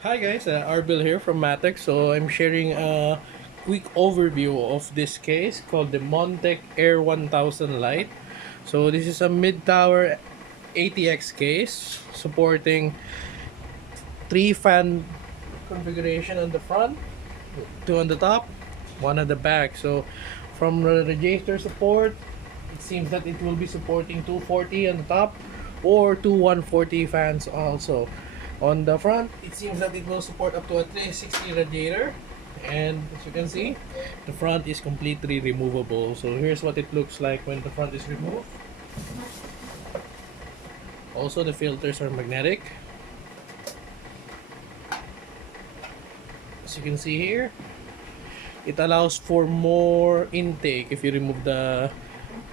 Hi guys, Arbil here from Montech. So I'm sharing a quick overview of this case called the Montech Air 1000 Lite. So this is a mid-tower ATX case supporting 3 fan configuration on the front, 2 on the top, 1 at the back. So from the register support, it seems that it will be supporting 240 on the top or two 140 fans also. On the front, it seems that it will support up to a 360 radiator, and as you can see, the front is completely removable. So here's what it looks like when the front is removed. Also, the filters are magnetic. As you can see here, it allows for more intake. If you remove the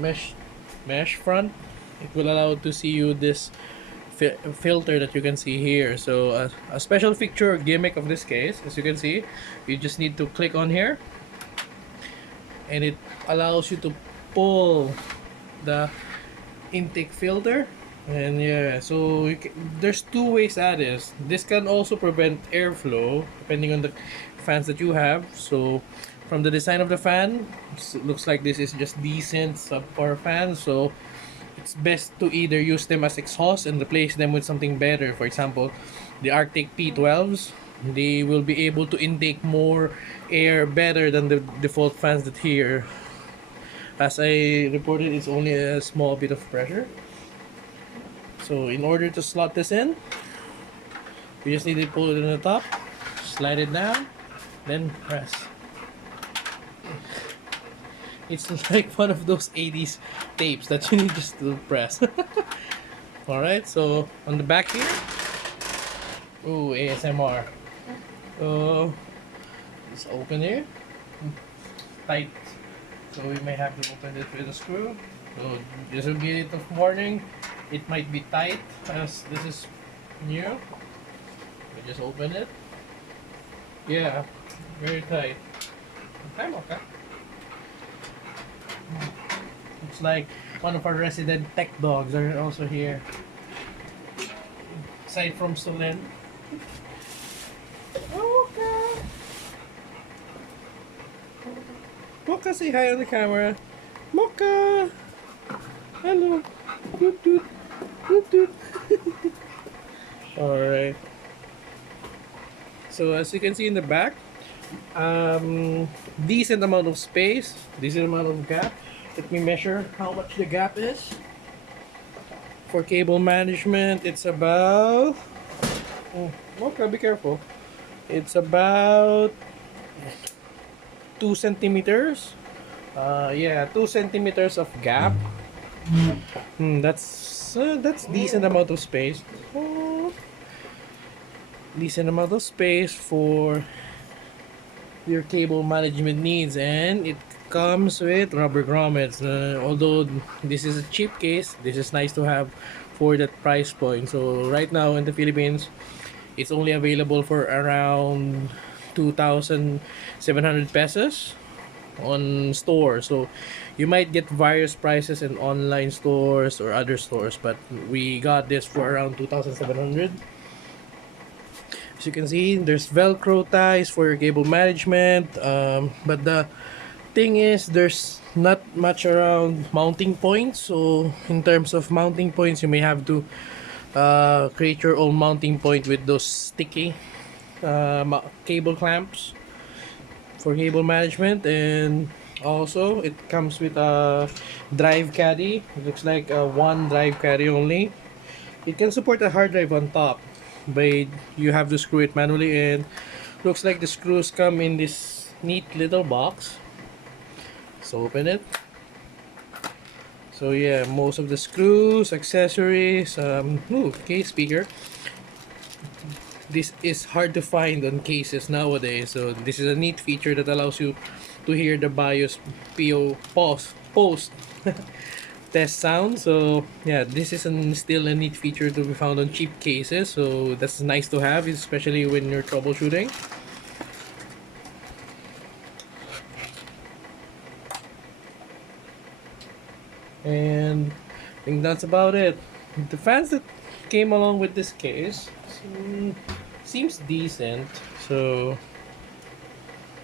mesh front, it will allow to see you this filter that you can see here. So a special feature or gimmick of this case, as you can see, you just need to click on here and it allows you to pull the intake filter. And yeah, so there's 2 ways at this. This can also prevent airflow depending on the fans that you have. So from the design of the fan, it looks like this is just decent subpar fan. So it's best to either use them as exhaust and replace them with something better. For example, the Arctic P12s, they will be able to intake more air better than the default fans that here. As I reported, it's only a small bit of pressure. So in order to slot this in, you just need to pull it on the top, slide it down, then press. It's like one of those 80s tapes that you need just to press. Alright, so on the back here, ooh, ASMR. So it's open here, tight. So we may have to open it with a screw. So this will be it of warning. It might be tight as this is new. We just open it. Yeah, very tight. Okay. Looks like one of our resident tech dogs are also here. Aside from Solen. Okay. Mocha, say hi on the camera. Mocha! Hello. Doot doot. Doot doot. Alright. So as you can see in the back, decent amount of space, decent amount of gap. Let me measure how much the gap is. For cable management, it's about, okay, be careful. It's about 2 centimeters. Yeah, 2 centimeters of gap. That's decent amount of space. Decent amount of space for your cable management needs, and it comes with rubber grommets. Although this is a cheap case, this is nice to have for that price point. So right now in the Philippines, it's only available for around 2,700 pesos on store. So you might get various prices in online stores or other stores, but we got this for around 2,700. As you can see, there's velcro ties for your cable management, but the thing is there's not much around mounting points. So in terms of mounting points, you may have to create your own mounting point with those sticky cable clamps for cable management. And also it comes with a drive caddy. It looks like one drive caddy only. It can support a hard drive on top, but you have to screw it manually, and looks like the screws come in this neat little box. So open it. So yeah, most of the screws, accessories, case speaker. This is hard to find on cases nowadays, so this is a neat feature that allows you to hear the BIOS PO post test sound. So yeah, this is still a neat feature to be found on cheap cases, so that's nice to have, especially when you're troubleshooting. And I think that's about it. The fans that came along with this case, seems decent. So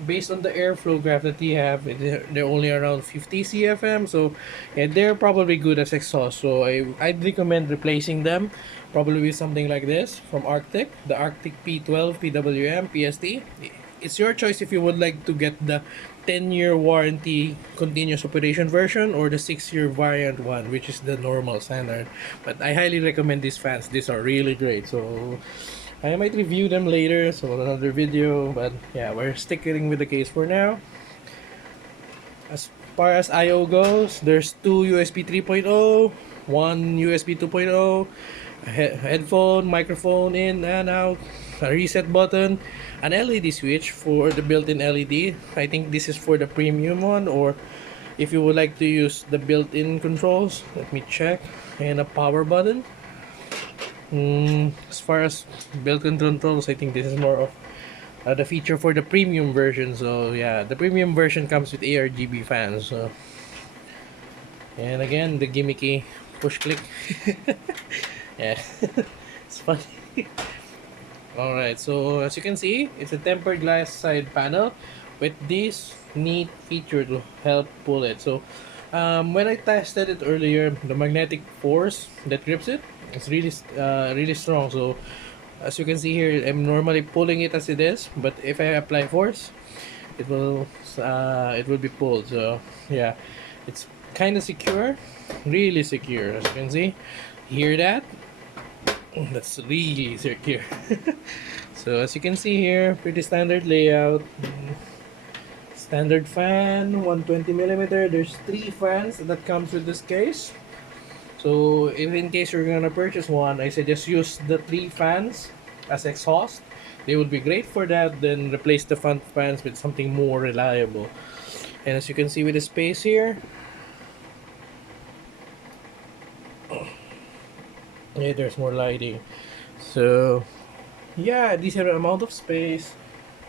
based on the airflow graph that you have, they're only around 50 CFM. So yeah, they're probably good as exhaust. So I'd recommend replacing them probably with something like this from Arctic, the Arctic P12 Pwm PST. It's your choice if you would like to get the 10-year warranty continuous operation version or the 6-year variant one, which is the normal standard. But I highly recommend these fans. These are really great. So I might review them later, so another video, but yeah, we're sticking with the case for now. As far as I/O goes, there's two USB 3.0, one USB 2.0, a headphone, microphone in and out, a reset button, an LED switch for the built-in LED. I think this is for the premium one, or if you would like to use the built-in controls, let me check, and a power button. As far as built-in controls, I think this is more of the feature for the premium version. So yeah, the premium version comes with ARGB fans. So, and again, the gimmicky push click. Yeah, it's funny. Alright, so as you can see, it's a tempered glass side panel with this neat feature to help pull it. So when I tested it earlier, the magnetic force that grips it, it's really strong. So as you can see here, I'm normally pulling it as it is, but if I apply force, it will be pulled. So yeah, it's kind of secure, really secure. As you can see, hear that? That's really secure. So as you can see here, pretty standard layout. Standard fan, 120mm. There's 3 fans that comes with this case. So if in case you're gonna purchase one, I suggest use the 3 fans as exhaust. They would be great for that. Then replace the front fans with something more reliable. And as you can see with the space here, yeah, there's more lighting. So yeah, decent amount of space.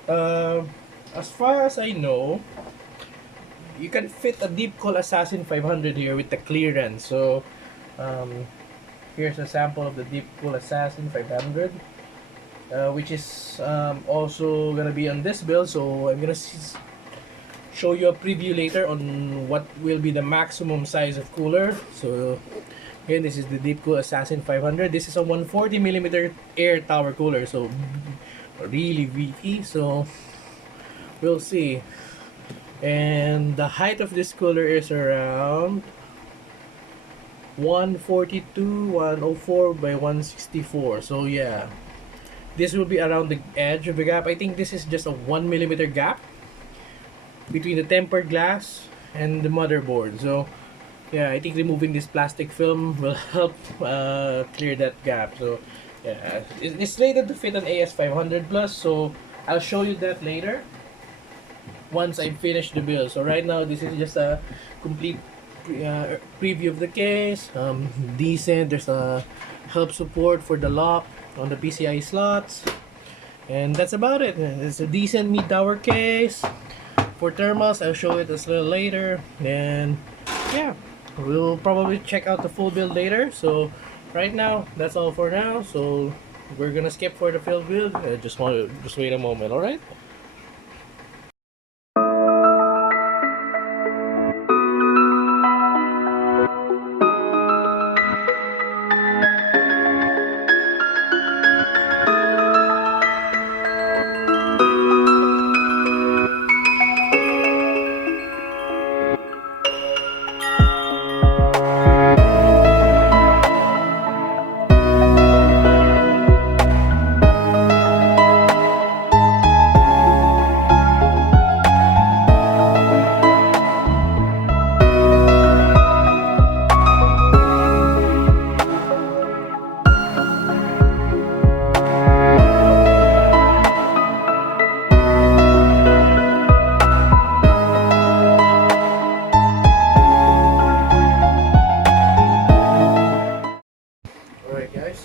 As far as I know, you can fit a Deepcool Assassin 500 here with the clearance. So here's a sample of the Deepcool Assassin 500, which is also gonna be on this build. So I'm gonna show you a preview later on what will be the maximum size of cooler. So again, this is the Deepcool Assassin 500. This is a 140mm air tower cooler, so really beefy. So we'll see. And the height of this cooler is around 142, 104 by 164. So yeah, this will be around the edge of the gap. I think this is just a 1mm gap between the tempered glass and the motherboard. So yeah, I think removing this plastic film will help clear that gap. So yeah, it's rated to fit an AS500 plus, so I'll show you that later once I finish the build. So right now, this is just a complete preview of the case. Decent. There's a help support for the lock on the PCI slots, and that's about it. It's a decent mid-tower case. For thermals, I'll show it a little later. And yeah, we'll probably check out the full build later. So right now, that's all for now. So we're gonna skip for the full build. Just wait a moment. All right.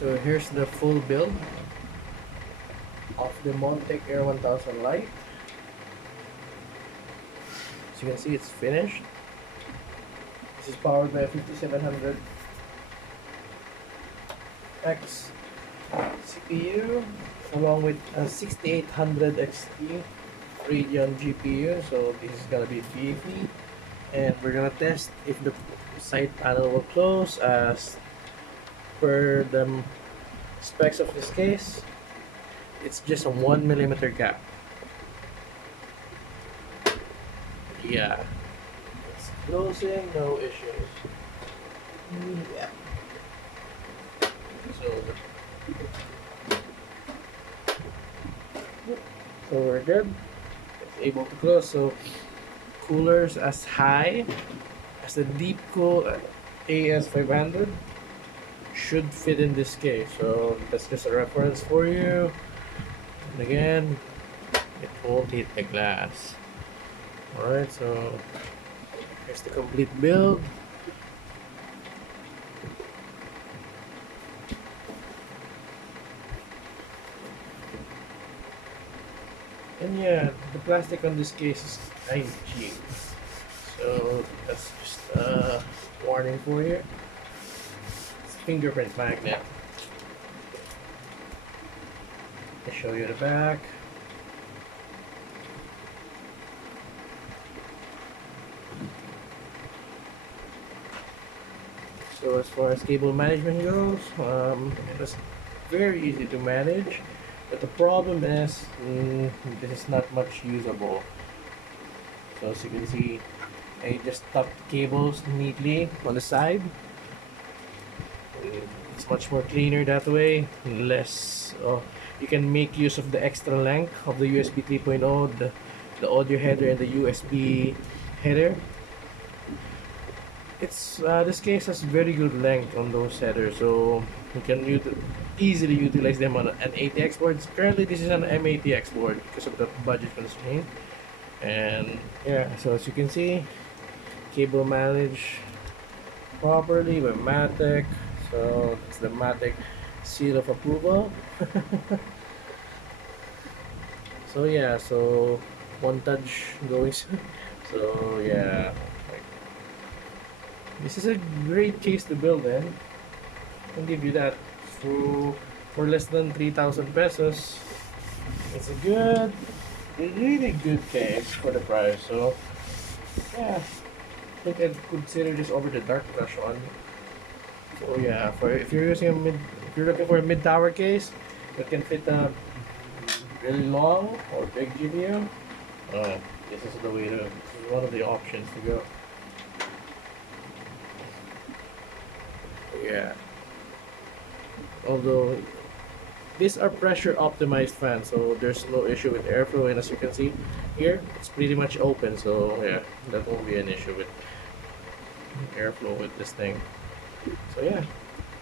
So here's the full build of the Montech Air 1000 Lite. As you can see, it's finished. This is powered by a 5700X CPU, along with a 6800 XT Radeon GPU. So this is gonna be beefy, and we're gonna test if the side panel will close as per the specs of this case. It's just a 1mm gap. Yeah, it's closing, no issues. Yeah. So we're good. It's able to close. So coolers as high as the Deepcool AS500 should fit in this case. So that's just a reference for you. And again, it won't hit the glass. Alright, so here's the complete build. And yeah, the plastic on this case is kind of cheap. So that's just a warning for you. It's a fingerprint magnet. I'll show you the back. So as far as cable management goes, it was very easy to manage. But the problem is, this is not much usable. So as you can see, I just tucked cables neatly on the side. It's much more cleaner that way. Less, you can make use of the extra length of the USB 3.0, the audio header and the USB header. This case has very good length on those headers, so you can easily utilize them on an ATX board. Currently this is an M-ATX board because of the budget constraint. And yeah, so as you can see, cable managed properly by Montech. So it's the Montech seal of approval. So yeah, so one touch going. So yeah, this is a great case to build in. I'll give you that. For less than 3,000 pesos, it's a really good case for the price. So yeah, I think I'd consider this over the Dark Crush one. So yeah, if you're looking for a mid-tower case that can fit a really long or big GPU, this is one of the options to go. Yeah. Although these are pressure optimized fans, so there's no issue with airflow, and as you can see here, it's pretty much open, so yeah, that won't be an issue with airflow with this thing. So yeah,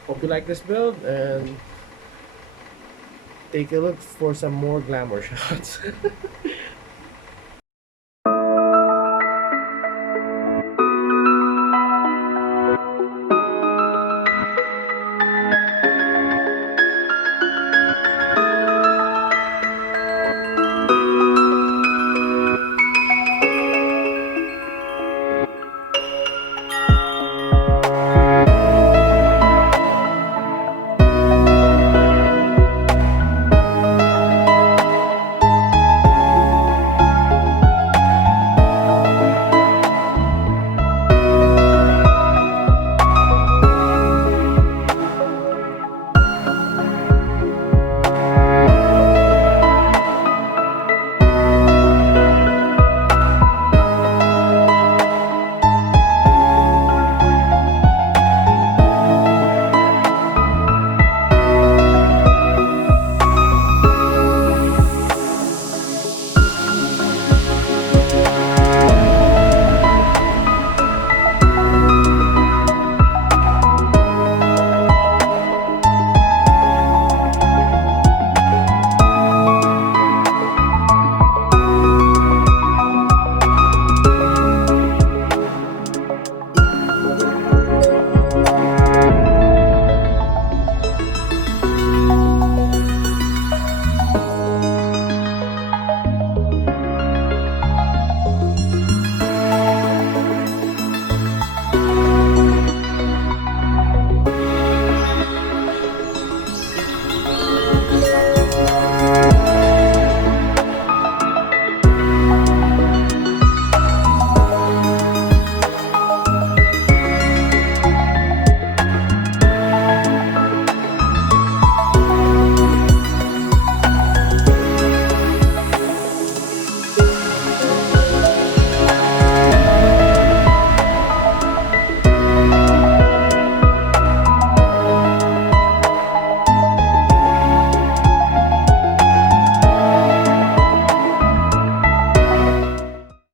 hope you like this build and take a look for some more glamour shots.